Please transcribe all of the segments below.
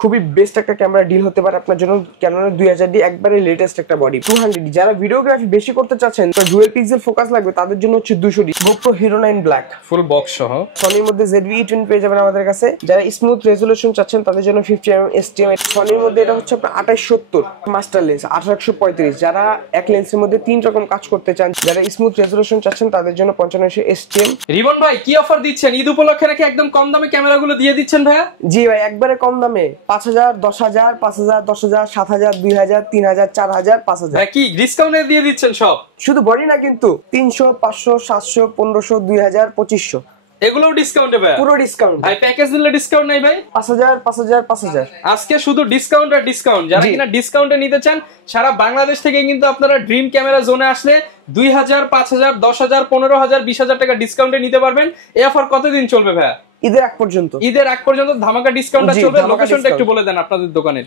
খুবই বেস্ট একটা camera deal হতে পারে আপনার জন্য। ক্যাননের 2000D একবারে লেটেস্ট একটা বডি। 200D যারা ভিডিওগ্রাফি বেশি করতে চাচ্ছেন তো ডুয়াল পিক্সেল ফোকাস লাগবে তাদের জন্য হচ্ছে 200D GoPro Hero 9 Black full box সহ। সনির মধ্যে ZV-E20 পেয়ে যাবেন আমাদের কাছে। যারা স্মুথ রেজোলিউশন চাচ্ছেন তাদের জন্য 50mm STM। সনির মধ্যে এটা হচ্ছে আপনার 2870 মাস্টার লেন্স, 1835 যারা এক লেন্সের মধ্যে 3 রকম কাজ করতে চান। যারা স্মুথ রেজোলিউশন চাচ্ছেন তাদের জন্য 5500 STM। রিবন ভাই কি অফার দিচ্ছেন ঈদ উপলক্ষে নাকি একদম কম দামে ক্যামেরাগুলো দিয়ে দিচ্ছেন ভাইয়া? জি ভাই একবারে কম দামে 5000 10000 5000 10000 7000 2000 3000 4000 5000 ভাই কি ডিসকাউন্টে দিয়ে দিচ্ছেন সব? শুধু বডি না কিন্তু 300 500 700 1500 2000 2500 এগুলো ডিসকাউন্টে ভাই? পুরো ডিসকাউন্ট ভাই প্যাকেজ দিলে ডিসকাউন্ট নাই ভাই? 5000 5000 5000 আজকে শুধু ডিসকাউন্ট আর ডিসকাউন্ট। যারা কিনা ডিসকাউন্টে নিতে চান সারা বাংলাদেশ থেকে কিন্তু আপনারা ড্রিম ক্যামেরা জোনে আসলে 2000 5000 10000 15000 20000 টাকা ডিসকাউন্টে নিতে পারবেন। এই অফার কতদিন চলবে ভাইয়া? ঈদের আগ পর্যন্ত। ঈদের আগ পর্যন্ত ধামাকা ডিসকাউন্টটা চলবে। লোকেশনটা একটু বলে দেন আপনাদের দোকানের।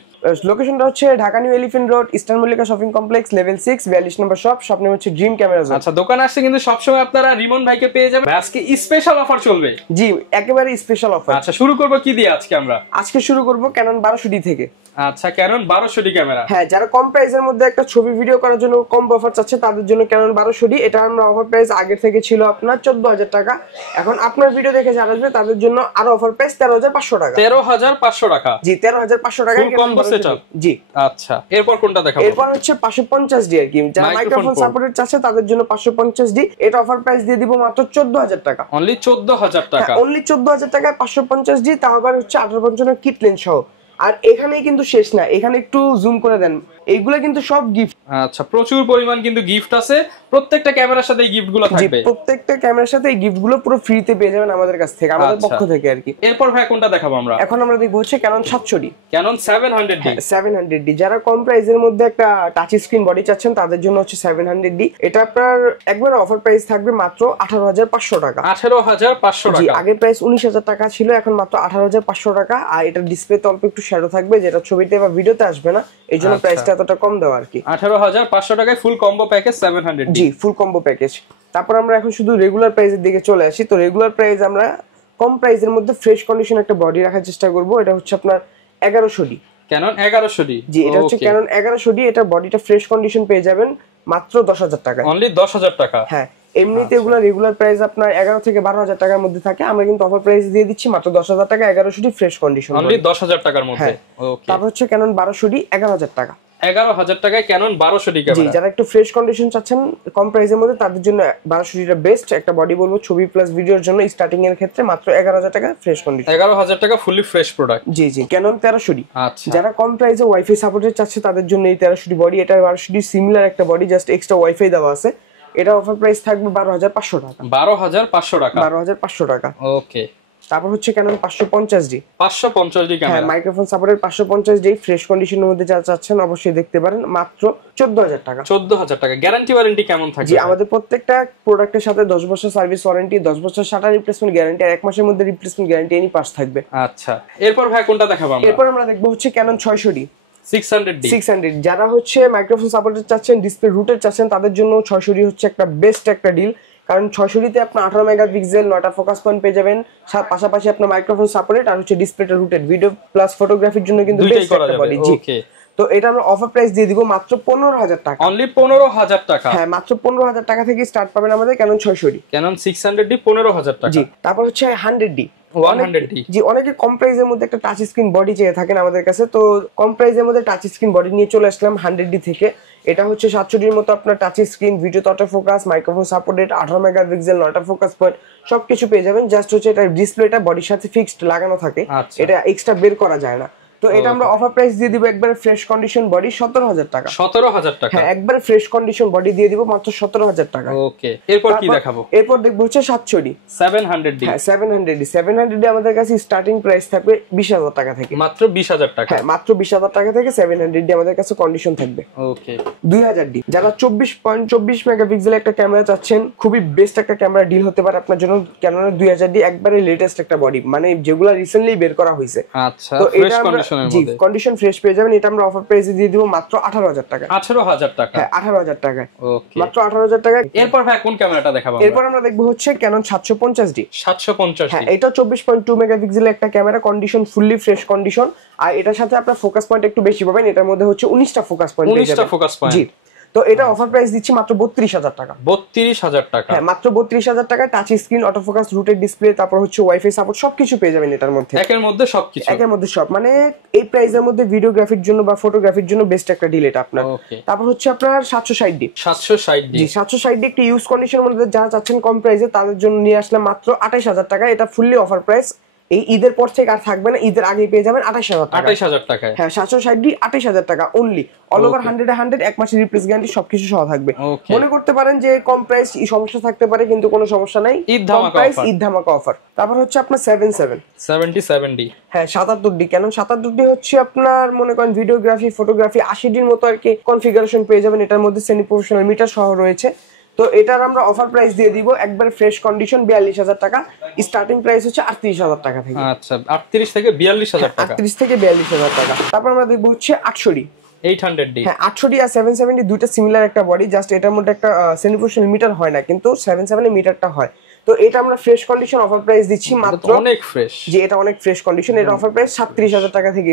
লোকেশনটা হচ্ছে Dhaka new elephant road, eastern Mallika shopping complex, level 6 42 নম্বর শপ। শপ নেম হচ্ছে ড্রিম ক্যামেরা জোন। আচ্ছা দোকানে আসলে কিন্তু সবসময় আপনারা রিমন ভাইকে পেয়ে যাবেন। আজকে স্পেশাল অফার চলবে। জি একেবারে স্পেশাল অফার। আচ্ছা শুরু করব কি দিয়ে আজকে আমরা? আজকে শুরু করব ক্যানন 1200D থেকে। আচ্ছা ক্যানন 1200D ক্যামেরা। হ্যাঁ যারা কম প্রাইসের মধ্যে একটা ছবি ভিডিও করার জন্য কম অফার চাচ্ছে তাদের জন্য ক্যানন 1200D। এটা আমরা অফার প্রাইস আগে থেকে ছিল আপনার 14000 টাকা। এখন আপনার ভিডিও দেখে যারা আসবে তাদের জন্য আরো অফার প্রাইস 13500 টাকা। 13500 টাকা? জি 13500 টাকা। ফুল কম্বো সেটআপ। জি আচ্ছা এরপর কোনটা দেখাবো? এরপর হচ্ছে 550D আর কি। যারা মাইক্রোফোন সাপোর্টেড চাচ্ছে তাদের জন্য 550D। এটা অফার প্রাইস দিয়ে দিব মাত্র 14000 টাকা। অনলি 14000 টাকা? অনলি 14000 টাকায় 550D, তাও আবার হচ্ছে 1855 কিট লেন্স সহ। আর এখানেই কিন্তু শেষ না, এখানে একটু জুম করে দেন, এইগুলা কিন্তু সব গিফট। আচ্ছা প্রচুর পরিমাণ কিন্তু গিফট আছে। প্রত্যেকটা ক্যামেরার সাথে এই গিফটগুলো থাকবে? প্রত্যেকটা ক্যামেরার সাথে এই গিফটগুলো পুরো ফ্রিতে পেয়ে যাবেন আমাদের কাছ থেকে, আমাদের পক্ষ থেকে আর কি। এরপর ভাই কোনটা দেখাবো আমরা? এখন আমরা দেখব হচ্ছে Canon 700D। Canon 700D? 700D যারা কম প্রাইসের মধ্যে একটা টাচ স্ক্রিন বডি চাচ্ছেন তাদের জন্য হচ্ছে 700D। এটা আপনার একবার অফার প্রাইস থাকবে মাত্র 18500 টাকা। 18500 টাকা? জি আগে প্রাইস 19000 টাকা ছিল, এখন মাত্র 18500 টাকা। আর এটা ডিসপ্লেতে অল্প একটু শ্যাডো থাকবে যেটা ছবিতে বা ভিডিওতে আসবে না, এই জন্য প্রাইসটা এতটা কম দেওয়া আর কি। 18500 টাকায় ফুল কম্বো প্যাকেজ 700D। জি ফুল কম্বো প্যাকেজ। তারপর আমরা এখন শুধু রেগুলার প্রাইসের দিকে চলে আসি। তো রেগুলার প্রাইস আমরা কম প্রাইসের মধ্যে ফ্রেশ কন্ডিশন একটা বডি রাখার চেষ্টা করব। এটা হচ্ছে আপনার 1100D। Canon 1100D? জি এটা হচ্ছে ক্যানন 1100D। এটা বডিটা ফ্রেশ কন্ডিশন পেয়ে যাবেন মাত্র 10000 টাকা। অনলি 10000 টাকা? হ্যাঁ এমনিতে এগুলা রেগুলার প্রাইস আপনার 11 থেকে 12000 টাকার মধ্যে থাকে, আমরা কিন্তু অফার প্রাইস দিয়ে দিচ্ছি মাত্র 10000 টাকা 1100D ফ্রেশ কন্ডিশন। অনলি 10000 টাকার মধ্যে? ওকে। তারপর হচ্ছে ক্যানন 1200D 11000 টাকা। 11000 টাকায় ক্যানন 1200D ক্যামেরা। জি যারা একটু ফ্রেশ কন্ডিশন চাচ্ছেন কম প্রাইসের মধ্যে তাদের জন্য 1200Dটা বেস্ট একটা বডি বলবো ছবি প্লাস ভিডিওর জন্য। স্টার্টিং এর ক্ষেত্রে মাত্র 11000 টাকা ফ্রেশ কন্ডিশন। 11000 টাকা ফুলি ফ্রেশ প্রোডাক্ট। জি জি ক্যানন 1300D। আচ্ছা যারা কম প্রাইসে ওয়াইফাই সাপোর্টেড চাচ্ছে তাদের জন্য এই 1300D বডি। এটা 1200D সিমিলার একটা বডি, জাস্ট এক্সট্রা ওয়াইফাই দেওয়া আছে। এটা অফার প্রাইস থাকবে 12500 টাকা। 12500 টাকা? 12500 টাকা। ওকে। তারপর হচ্ছে ক্যানন 550D। 550D camera? হ্যাঁ মাইক্রোফোন সাপোর্টেড 550D ফ্রেশ কন্ডিশনের মধ্যে যা চাচ্ছেন অবশ্যই দেখতে পারেন, মাত্র 14000 টাকা। 14000 টাকা। গ্যারান্টি ওয়ারেন্টি কেমন থাকবে? জি আমাদের প্রত্যেকটা প্রোডাক্টের সাথে 10 বছর সার্ভিস ওয়ারেন্টি, 10 বছর শাটার রিপ্লেসমেন্ট গ্যারান্টি আর 1 মাসের মধ্যে রিপ্লেসমেন্ট গ্যারান্টি এনি পাস থাকবে। আচ্ছা এরপর ভাই কোনটা দেখাবো আমরা? এরপর আমরা দেখব হচ্ছে ক্যানন 600D। 600D? 600 যারা হচ্ছে মাইক্রোফোন সাপোর্টেড চাচ্ছেন, ডিসপ্লে রুটেড চাচ্ছেন তাদের জন্য 600D হচ্ছে একটা বেস্ট একটা ডিল। কারণ 600Dতে আপনি 18 মেগাপিক্সেল 9টা ফোকাস পয়েন্ট পেয়ে যাবেন, পাশাপাশি আপনার মাইক্রোফোন সাপোর্টেড আর হচ্ছে ডিসপ্লেটা রুটেড, ভিডিও প্লাস ফটোগ্রাফির জন্য কিন্তু বেস্ট একটা বডি। জি তো এটা আমরা অফার প্রাইস দিয়ে দিব মাত্র 15000 টাকা। অনলি 15000 টাকা? হ্যাঁ মাত্র 15000 টাকা থেকে স্টার্ট পাবেন আমাদের ক্যানন 600D। ক্যানন 600D 15000 টাকা? জি তারপর হচ্ছে 100D। 100D? জি অনেকে কম প্রাইসের মধ্যে একটা টাচ স্ক্রিন বডি চেয়ে থাকেন আমাদের কাছে, তো কম প্রাইসের মধ্যে টাচ স্ক্রিন বডি নিয়ে চলে আসলাম 100D থেকে। এটা হচ্ছে 700Dর মতো আপনার touch screen, video auto focus, microphone supported, 18 megapixel 9টা ফোকাস পয়েন্ট সবকিছু পেয়ে যাবেন। জাস্ট হচ্ছে এটা ডিসপ্লেটা বডির সাথে ফিক্সড লাগানো থাকে, এটা এক্সট্রা বের করা যায় না। তো এটা আমরা অফার প্রাইস দিয়ে দিব একবারে ফ্রেশ কন্ডিশন বডি 17000 টাকা। 17000 টাকা? হ্যাঁ একবারে ফ্রেশ কন্ডিশন বডি দিয়ে দিব মাত্র 17000 টাকা। ওকে এরপর কি দেখাবো? এরপর দেখব হচ্ছে 700D। 700D? হ্যাঁ 700D আমাদের কাছে স্টার্টিং প্রাইস থাকবে 20000 টাকা থেকে। মাত্র 20000 টাকা? হ্যাঁ মাত্র 20000 টাকা থেকে 700D আমাদের কাছে কন্ডিশন থাকবে। ওকে। 2000D যারা 24 মেগাপিক্সেল একটা ক্যামেরা চাচ্ছেন, খুবই বেস্ট একটা ক্যামেরা ডিল হতে পারে আপনার জন্য। ক্যাননের 2000D একবারে লেটেস্ট একটা বডি, মানে যেগুলা রিসেন্টলি বের করা হয়েছে। আচ্ছা তো ফ্রেশ কন্ডিশনের জি মধ্যে, কন্ডিশন ফ্রেশ পেয়ে যাবেন। এটা আমরা অফার প্রাইসে দিয়ে দিব মাত্র 18,000 টাকা। 18,000 টাকা। হ্যাঁ 18,000 টাকায়, ওকে, মাত্র 18,000 টাকায়। এরপর ভাই কোন ক্যামেরাটা দেখাবো? এরপর আমরা দেখবো হচ্ছে ক্যানন 750D। 750D, হ্যাঁ এটা 24.2 মেগাপিক্সেলের একটা camera, condition fully fresh condition. আর এটার সাথে আপনার ফোকাস পয়েন্ট একটু বেশি পাবেন, এটার মধ্যে হচ্ছে 19টা ফোকাস পয়েন্ট পেয়ে 19টা যাবেন। Focus point. জি, তো এটা অফার প্রাইস দিচ্ছি মাত্র 32,000 টাকা। 32,000 টাকা। হ্যাঁ মাত্র 32,000 টাকা। Touch screen, autofocus, rooted display, তারপর হচ্ছে ওয়াইফাই সাপোর্ট সবকিছু পেয়ে যাবেন এটার মধ্যে। একের মধ্যে সবকিছু, একের মধ্যে সব, মানে এই প্রাইসের মধ্যে ভিডিওগ্রাফির জন্য বা ফটোগ্রাফির জন্য বেস্ট একটা ডিল এটা আপনার। ওকে, তারপর হচ্ছে আপনার 760D। 760D, জি 760D একটি ইউজ কন্ডিশনের মধ্যে যারা চাচ্ছেন কম প্রাইসে তাদের জন্য নিয়ে আসলে মাত্র 28,000 টাকা। এটা ফুললি অফার প্রাইস, এই ঈদের পর থেকে আর থাকবে না, ঈদের আগেই পেয়ে যাবেন 28,000 টাকা। 28,000 টাকায়। হ্যাঁ 760D 28,000 টাকা অনলি। অল ওভার 100 এক মাসের রিপ্লেস গ্যারান্টি সবকিছু সহ থাকবে। মনে করতে পারেন যে কম প্রাইস সমস্যা থাকতে পারে, কিন্তু কোনো সমস্যা নাই, কম প্রাইস ঈদ ধামাকা অফার। তারপর হচ্ছে আপনার 77D। হ্যাঁ 77D। কেন 77D হচ্ছে আপনার মনে করেন ভিডিওগ্রাফি, ফটোগ্রাফি 80Dর মতো আর কি কনফিগারেশন পেয়ে যাবেন। এটার মধ্যে সেমি প্রফেশনাল মিটার সহ রয়েছে। তো এটার আমরা অফার প্রাইস দিয়ে দিব একবার ফ্রেশ কন্ডিশন 42,000 টাকা। স্টার্টিং প্রাইস হচ্ছে 38,000 টাকা থেকে। আচ্ছা 38 থেকে 42,000 টাকা। 38 থেকে 42,000 টাকা। তারপর আমরা দেখব হচ্ছে 800D। 800D। হ্যাঁ 800D আর 770 দুইটা সিমিলার একটা বডি, জাস্ট এটার মধ্যে একটা সেমি প্রফেশনাল মিটার হয় না, কিন্তু 77 এর মিটারটা হয়। তো এটা আমরা ফ্রেশ কন্ডিশন অফার প্রাইস দিচ্ছি মাত্র, অনেক ফ্রেশ। যে এটা অনেক ফ্রেশ কন্ডিশন। এর অফার প্রাইস 37,000 টাকা থেকে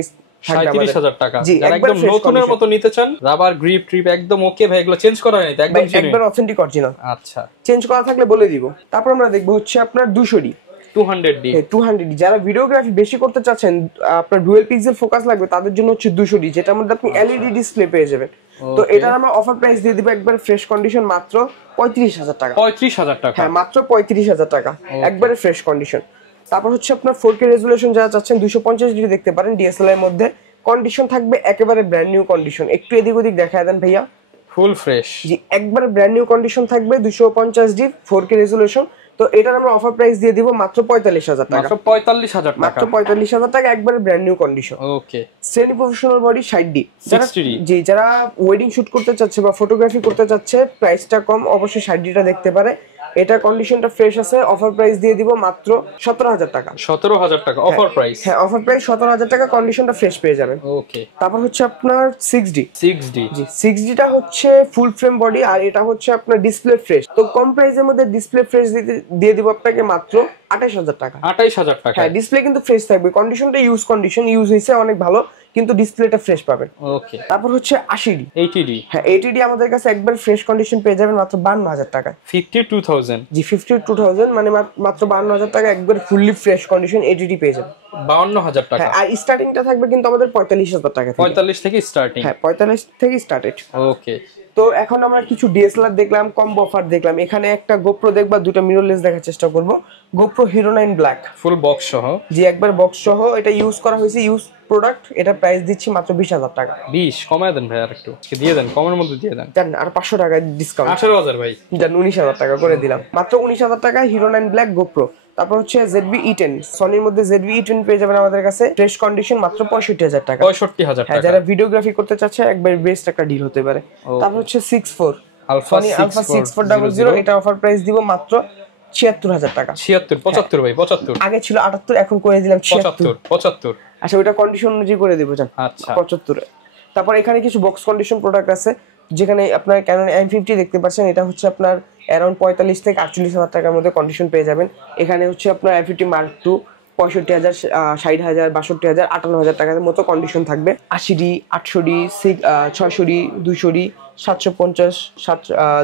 37,000 টাকা। জি যারা একদম নতুনের মতো নিতে চান, রাবার গ্রিপ ট্রিপ একদম ওকে ভাই, এগুলো চেঞ্জ করা নাই তো, একদম একবার অথেন্টিক অরিজিনাল। আচ্ছা, চেঞ্জ করা থাকলে বলে দিব। তারপর আমরা দেখব হচ্ছে আপনার 200D। 200D। 200D যারা ভিডিওগ্রাফি বেশি করতে চাচ্ছেন, আপনার ডুয়াল পিক্সেল ফোকাস লাগবে, তাদের জন্য হচ্ছে 200D, যেটার মধ্যে আপনি এলইডি ডিসপ্লে পেয়ে যাবেন। তো এটার আমরা অফার প্রাইস দিয়ে দিব একবার ফ্রেশ কন্ডিশন মাত্র 35,000 টাকা। 35,000 টাকা। হ্যাঁ মাত্র 35,000 টাকা একবারে ফ্রেশ কন্ডিশন। তারপর হচ্ছে আপনার 4K রেজুলেশন যারা চাচ্ছেন 250D দেখতে পারেন ডিএসএলআর এর মধ্যে। কন্ডিশন থাকবে একেবারে ব্র্যান্ড নিউ কন্ডিশন। একটু এদিক ওদিক দেখায় দেন ভাইয়া। Full fresh. জি একবারে ব্র্যান্ড নিউ কন্ডিশন থাকবে, 250D 4K রেজুলেশন। তো এটার আমরা অফার প্রাইস দিয়ে দিব মাত্র 45,000 টাকা। মাত্র 45,000 টাকা। মাত্র 45,000 টাকা একবারে brand new condition. Okay, semi professional body 60D। 60D। জি যারা ওয়েডিং শুট করতে চাচ্ছে বা ফটোগ্রাফি করতে চাচ্ছে, প্রাইসটা কম, অবশ্যই 60Dটা দেখতে পারে। এটা কন্ডিশনটা ফ্রেশ আছে। অফার প্রাইস দিয়ে দিব মাত্র 17,000 টাকা। 17,000 টাকা অফার প্রাইস। হ্যাঁ অফার প্রাইস 17,000 টাকা, কন্ডিশনটা ফ্রেশ পেয়ে যাবেন। ওকে, তারপর হচ্ছে আপনার 6D। 6D। জি 6Dটা হচ্ছে ফুল ফ্রেম বডি, আর এটা হচ্ছে আপনার ডিসপ্লে ফ্রেশ। তো কম প্রাইসের মধ্যে ডিসপ্লে ফ্রেশ দিয়ে দিব আপনাকে মাত্র 28,000 টাকা। 28,000 টাকা। হ্যাঁ ডিসপ্লে কিন্তু ফ্রেশ থাকবে, কন্ডিশনটা ইউজ হয়েছে অনেক ভালো, কিন্তু ডিসপ্লেটা ফ্রেশ পাবেন। ওকে, তারপর হচ্ছে 80D। 80D। হ্যাঁ 80D আমাদের কাছে একবার ফ্রেশ কন্ডিশন পেয়ে যাবেন মাত্র 52,000 টাকা। 52,000। জি 52,000 মানে মাত্র 52,000 টাকা একবার ফুললি ফ্রেশ কন্ডিশন 80D পেয়ে যাবেন। 52,000 টাকা। হ্যাঁ আর স্টার্টিংটা থাকবে কিন্তু আমাদের 45,000 টাকা থেকে। 45 থেকে স্টার্টিং। হ্যাঁ 45 থেকে স্টার্টেড। ওকে, তো এখন আমরা কিছু ডিএসএলআর দেখলাম, কম্বো অফার দেখলাম। এখানে একটা গোপ্রো দেখবা, দুটো মিররলেস দেখার চেষ্টা করব। GoPro hero 9 black full box সহ। জি একবার বক্স সহ, এটা ইউজ করা হয়েছে, ইউজ প্রোডাক্ট। এটা প্রাইস দিচ্ছি মাত্র 20,000 টাকা। 20 কমায় দেন ভাই, আর একটু দিয়ে দেন, কমের মধ্যে দিয়ে দেন। জান আর 500 টাকা ডিসকাউন্ট। 18,000 ভাই। জান 19,000 টাকা করে দিলাম, মাত্র 19,000 টাকা হিরো 9 ব্ল্যাক গোপ্রো। তারপর হচ্ছে ZV E10, সনির মধ্যে ZV E10 পেয়ে যাবেন আমাদের কাছে ফ্রেশ কন্ডিশন মাত্র 65,000 টাকা। 65,000 হ্যাঁ টাকা। যারা ভিডিওগ্রাফি করতে চাচ্ছে একবার বেস্ট একটা ডিল হতে পারে। তারপর হচ্ছে 64 সনি আলফা 6400, এটা অফার প্রাইস দিব মাত্র 76,000 টাকা। 76 75 ভাই 75। আগে ছিল 78, এখন করে দিলাম 75 75। আচ্ছা ওটা কন্ডিশন অনুযায়ী করে দিব জান। আচ্ছা 75। তারপর এখানে কিছু বক্স কন্ডিশন প্রোডাক্ট আছে, যেখানে আপনার Canon M50 দেখতে পাচ্ছেন। এটা হচ্ছে আপনার অ্যারাউন্ড 45 থেকে 48,000 টাকার মধ্যে কন্ডিশন পেয়ে যাবেন। এখানে হচ্ছে আপনার M50 Mark II 65,000, 60,000, 62,000, 58,000 টাকার মতো কন্ডিশন থাকবে। 80D, 800D, 600D, 200D, 750,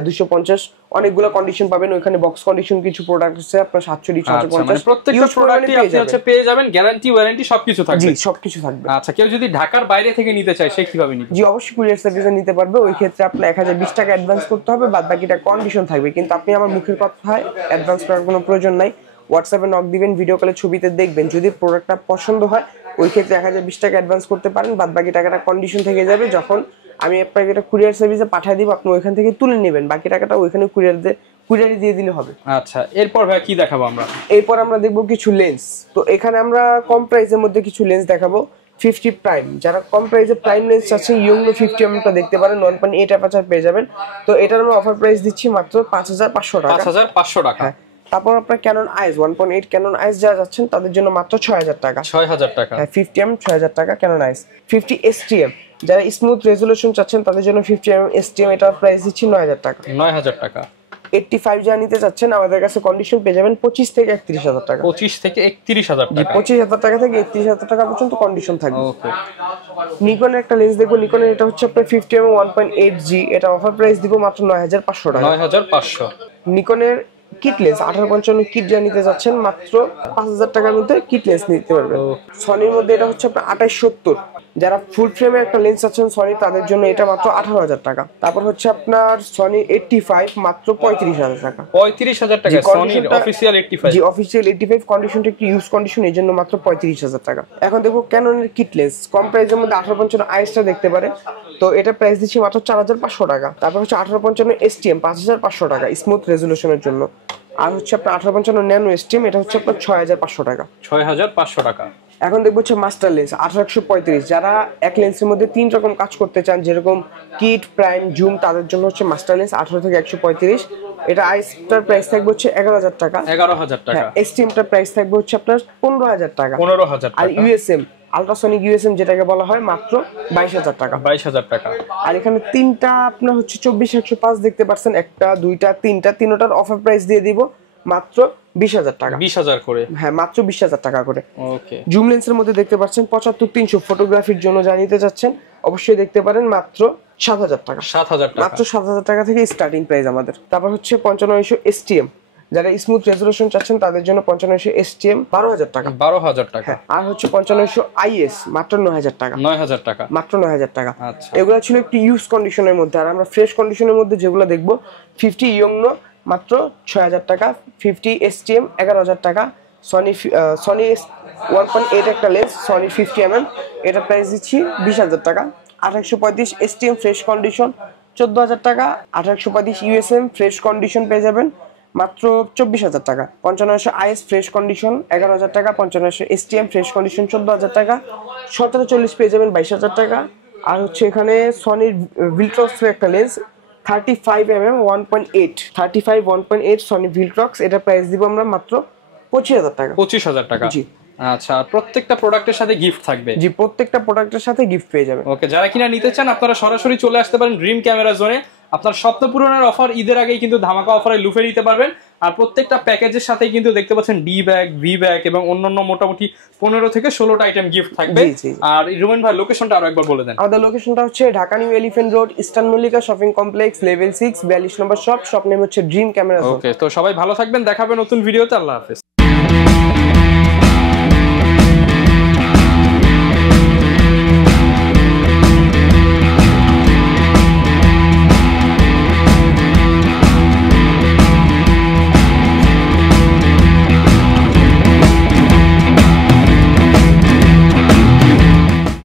250 অনেকগুলো কন্ডিশন পাবেন। ওখানে বক্স কন্ডিশন কিছু প্রোডাক্ট আছে আপনার 700D, 650 মানে প্রত্যেকটা প্রোডাক্টই আপনি হচ্ছে পেয়ে যাবেন, গ্যারান্টি ওয়ারেন্টি সবকিছু থাকবে। জি সবকিছু থাকবে। আচ্ছা কেউ যদি ঢাকার বাইরে থেকে নিতে চায় সে কিভাবে নিবে? জি অবশ্যই কুরিয়ার সার্ভিসে নিতে পারবে। ওই ক্ষেত্রে আপনার 1020 টাকা অ্যাডভান্স করতে হবে, বাদ বাকিটা কন্ডিশন থাকবে। কিন্তু আপনি আমার মুখের কথায় অ্যাডভান্স করার কোনো প্রয়োজন নাই। হোয়াটসঅ্যাপে নক দিবেন, ভিডিও কলে ছবিতে দেখবেন, যদি প্রোডাক্টটা পছন্দ হয় ওই ক্ষেত্রে 1020 টাকা অ্যাডভান্স করতে পারেন, বাদ বাকি টাকাটা কন্ডিশন থেকে যাবে। যখন আমি আপনাকে এটা কুরিয়ার সার্ভিসে পাঠিয়ে দিব, আপনি ওইখান থেকে তুলে নেবেন, বাকি টাকাটা ওইখানে কুরিয়ারে দিয়ে দিলে হবে। আচ্ছা এরপর ভাই কি দেখাবো আমরা? এরপর আমরা দেখবো কিছু লেন্স। তো এখানে আমরা কম প্রাইসের মধ্যে কিছু লেন্স দেখাবো। 50 প্রাইম, যারা কম প্রাইসে প্রাইম লেন্স আছে ইয়ংনো 50mm দেখতে পারেন, 1.8 অ্যাপারচার পেয়ে যাবেন। তো এটার আমরা অফার প্রাইস দিচ্ছি মাত্র 5,500 টাকা। 5,500 টাকা। তারপর আপনার ক্যানন আইস 1.8 ক্যানন আইস যারা যাচ্ছেন তাদের জন্য মাত্র 6000 টাকা। 6000 টাকা। হ্যাঁ 50mm 6000 টাকা ক্যানন আইস। 50 STM যারা স্মুথ রেজোলিউশন চাচ্ছেন তাদের জন্য 50mm STM এটার প্রাইস দিচ্ছি 9000 টাকা। 9000 টাকা। 85 যারা নিতে চাচ্ছেন আমাদের কাছে কন্ডিশন পেয়ে যাবেন 25 থেকে 31000 টাকা। 25 থেকে 31000 টাকা। 25000 টাকা থেকে 31000 টাকা পর্যন্ত কন্ডিশন থাকবে। ওকে। নিকনের একটা লেন্স দেখবো, নিকনের এটা হচ্ছে আপনার 50mm 1.8G, এটা অফার প্রাইস দিব মাত্র 9500 টাকা। 9500। নিকনের কিট লেন্স 1855 কিট যা নিতে যাচ্ছেন মাত্র 5000 টাকার মধ্যে কিট লেন্স নিতে পারবেন। সনির মধ্যে এটা হচ্ছে আপনার 2870, যারা ফুল ফ্রেমের একটা লেন্স আছেন সনি তাদের জন্য এটা মাত্র 18000 টাকা। তারপর হচ্ছে আপনার সনি 85 মাত্র 35000 টাকা। 35000 টাকা সনির অফিশিয়াল 85। জি অফিশিয়াল 85 কন্ডিশনটা একটু ইউজ কন্ডিশন, এর জন্য মাত্র 35000 টাকা। এখন দেখো ক্যাননের কিট লেন্স কম প্রাইসের মধ্যে 1855 আইসটা দেখতে পারেন, তো এটা প্রাইস দিচ্ছি মাত্র 4500 টাকা। তারপর হচ্ছে 1855 STM 5500 টাকা স্মুথ রেজোলিউশনের জন্য। আর হচ্ছে আপনার 1855 ন্যানো STM এটা হচ্ছে আপনার 6500 টাকা। 6500 টাকা। এখন দেখবো হচ্ছে মাস্টার লেন্স 1835, যারা এক লেন্সের মধ্যে 3 রকম কাজ করতে চান যেরকম কিট প্রাইম জুম তাদের জন্য হচ্ছে মাস্টার লেন্স 18 থেকে 135। এটা আইসটার প্রাইস থাকবে হচ্ছে 11000 টাকা। 11000 টাকা। STMটার প্রাইস থাকবে হচ্ছে আপনার 15000 টাকা। 15000 টাকা। আর USM আলট্রাসনিক USM যেটাকে বলা হয় মাত্র 22000 টাকা। 22000 টাকা। আর এখানে তিনটা আপনার হচ্ছে 24105 দেখতে পাচ্ছেন, একটা দুইটা তিনটা, তিনটার অফার প্রাইস দিয়ে দিব মাত্র 20000 টাকা। 20000 করে। হ্যাঁ মাত্র 20000 টাকা করে। ওকে। জুম লেন্সের মধ্যে দেখতে পাচ্ছেন 75300 ফটোগ্রাফির জন্য যা নিতে চাচ্ছেন অবশ্যই দেখতে পারেন মাত্র 7000 টাকা। 7000 টাকা। মাত্র 7000 টাকা থেকে স্টার্টিং প্রাইস আমাদের। তারপর হচ্ছে 5500 STM, যারা স্মুথ রেজোলিউশন চাচ্ছেন তাদের জন্য 5500 STM 12000 টাকা। 12000 টাকা। আর হচ্ছে 5500 IS মাত্র 9000 টাকা। 9000 টাকা। মাত্র 9000 টাকা। আচ্ছা। এগুলো ছিল একটু ইউজ কন্ডিশনের মধ্যে, আর আমরা ফ্রেশ কন্ডিশনের মধ্যে যেগুলো দেখবো 50 ইয়ংনো মাত্র 6000 টাকা, 50 STM 11000 টাকা, সনি 1.8 একটা লেন্স সনি 50mm এটা প্রাইস দিচ্ছি 20000 টাকা। 2835 STM ফ্রেশ কন্ডিশন 14000 টাকা। 2835 USM ফ্রেশ কন্ডিশন পেয়ে যাবেন মাত্র 24000 টাকা। 5500 IS ফ্রেশ কন্ডিশন 11000 টাকা। 5500 STM ফ্রেশ কন্ডিশন 14000 টাকা। 1740 পেয়ে যাবেন 22000 টাকা। আর হচ্ছে এখানে সনির ভিলট্রক্স একটা লেন্স 35mm 1.8 সনি ভিলট্রক্স, এটা প্রাইস দিব আমরা মাত্র 25000 টাকা। 25000 টাকা। জি। আচ্ছা, প্রত্যেকটা প্রোডাক্টের সাথে গিফট থাকবে। জি প্রত্যেকটা প্রোডাক্টের সাথে গিফট পেয়ে যাবেন। ওকে, যারা কিনা নিতে চান আপনারা সরাসরি চলে আসতে পারেন ড্রিম ক্যামেরা জোনে। আপনার স্বপ্ন পূরণের অফার ঈদের আগেই কিন্তু ধামাকা অফারে লুফে নিতে পারবেন। আর প্রত্যেকটা প্যাকেজের সাথেই কিন্তু দেখতে পাচ্ছেন ডি ব্যাগ, ভি ব্যাগ এবং অন্যান্য মোটামুটি 15 থেকে 16টা আইটেম গিফট থাকবে। আর রুমেন ভাই লোকেশনটা আরো একবার বলে দেন। আমাদের লোকেশনটা হচ্ছে Dhaka new elephant road, eastern Mallika shopping complex, level 6, 42 নম্বর শপ। শপ নেম হচ্ছে ড্রিম ক্যামেরা জোন। ওকে, তো সবাই ভালো থাকবেন, দেখাবে নতুন ভিডিওতে। আল্লাহ হাফেজ।